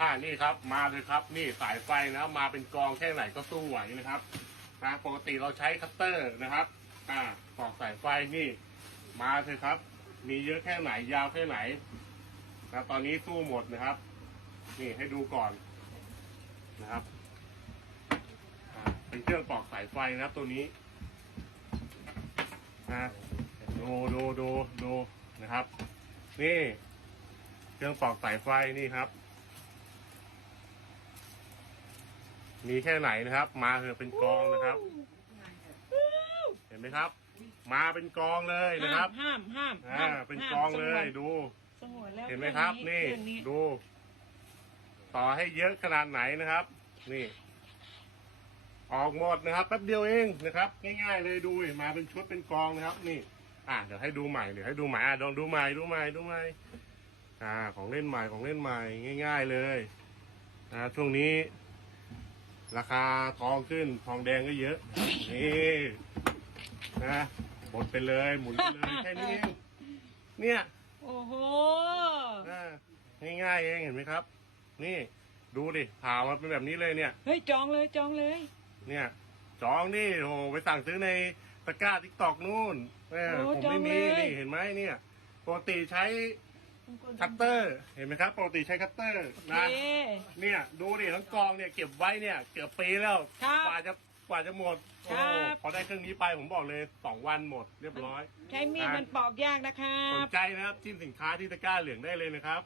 อ่านี่ครับมาเลยครับ นี่สายไฟนะมาเป็นกองแค่ไหนก็สู้ไหวนะครับนะปกติเราใช้คัตเตอร์นะครับ อ่าปอกสายไฟนี่มาเลยครับ มีเยอะแค่ไหนยาวแค่ไหนนะตอนนี้สู้หมดนะครับ นี่ให้ดูก่อนนะครับอ่าเป็นเครื่องปอกสายไฟนะครับตัวนี้นะดูดูดูดูนะครับ นี่ เครื่องปอกสายไฟนี่ครับ มีแค่ไหนนะครับ มาเถอะเป็นกองนะครับ เห็นไหมครับ มาเป็นกองเลยนะครับ ห้ามห้ามอ่าห้ามเป็นห้ามกองเลสงวยนดู สงวนแล้วเห็นไหมครับ เองนี่เรื่องนี้ดู ต่อให้เยอะขนาดไหนนะครับ นี่ ออกหมดนะครับแป๊บเดียวเองนะครับ ง่ายๆเลยดูดิมาเป็นชุดเป็นกองนะครับ นี่ อะเดี๋ยวให้ดูใหม่เดี๋ยวให้ดูใหม่อะลองดูใหม่ดูใหม่ดูใหม่อ่า ของเล่นใหม่ของเล่นใหม่ง่าย ๆเลยนะช่วงนี้ ราคาทองขึ้นทองแดงก็เยอะ นี่นะหมดไปเลยหมุนไปเลยแค่นี้เองเนี่ยโอ้โหอ่าง่ายๆเองเห็นไหมครับ นี่ดูดิผ่ามาเป็นแบบนี้เลยเนี่ย เฮ้ยจองเลยจองเลย เนี่ย จองนี่โหไปสั่งซื้อในตะกร้าทิกตอกนู่นเออโอ้ผมจอไม่งมีเลย นี่เห็นไหมเนี่ยปกติใช้ คัตเตอร์เห็นไหมครับปกติใช้คัตเตอร์โอนะเคเนี่ยดูดิทั้งกองเนี่ยเก็บไว้เนี่ยเกือบปีแล้วครับกว่าจะกว่าจะหมดครัโอ้บพอได้เครื่องนี้ไปผมบอกเลยสองวันหมดเรียบร้อยใช้มีดมันปอกยากนะครัสนบใจนะครับจิ้มสินค้าที่ตะกร้าเหลืองได้เลยนะครับ